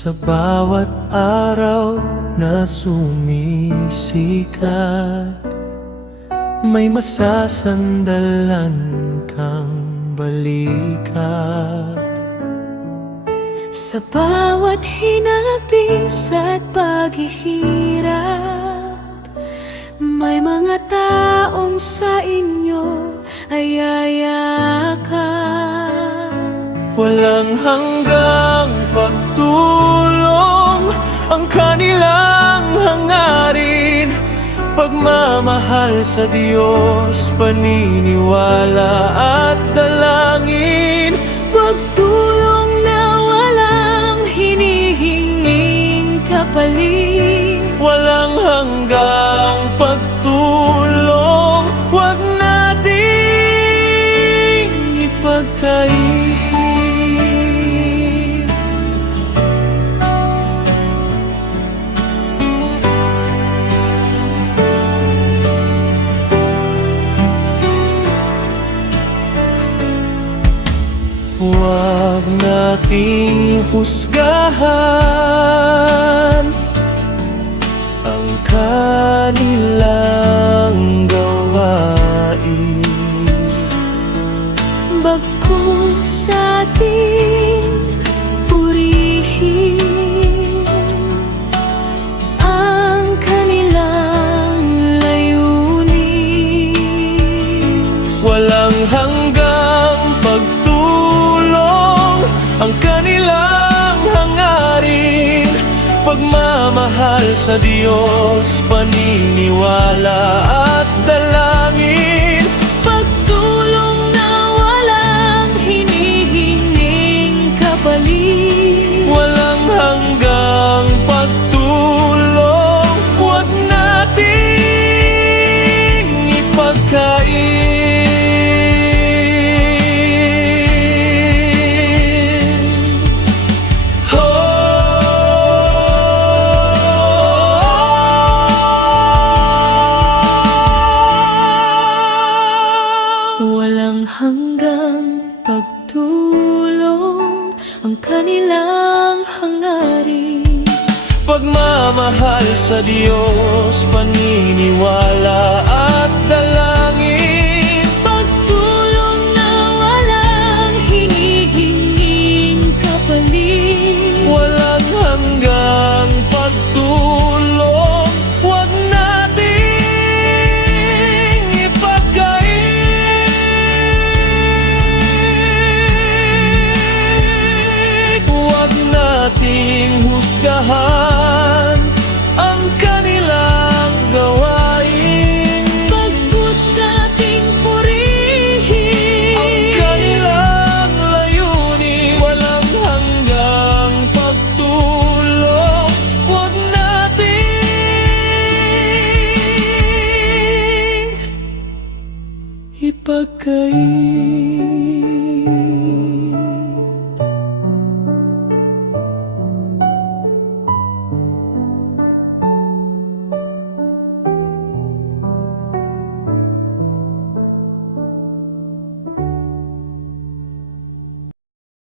Sa bawat araw na sumisikat, may masasandalan kang balikat. Sa bawat hinapis at paghihirap, may mga taong sa inyo ay yayakap. Walang hanggang pagtulong ang kanilang hangarin, pagmamahal sa Diyos, paniniwala at dalangin. Pagtulong na walang hinihinging kapalit. Walang hanggang pagtulong, huwag nating ipagkait. Huwag nating husgahan ang kanilang gawain. Bagkus sa ating purihin ang kanilang layunin. Walang hanggang pagtulong ang kanilang hangarin, pagmamahal sa Diyos, paniniwala at dalangin. Pagtulong na walang hinihinging kapalit. Walang hanggang pagtulong, huwag nating ipagkait. Walang hanggang pagtulong ang kanilang hangarin, Pagmamahal sa Diyos, paniniwala at dalangin. pagtulong na walang hinihinging kapalit. Walang hanggang pagtulong, huwag nating ipagkait. Huwag nating husgahan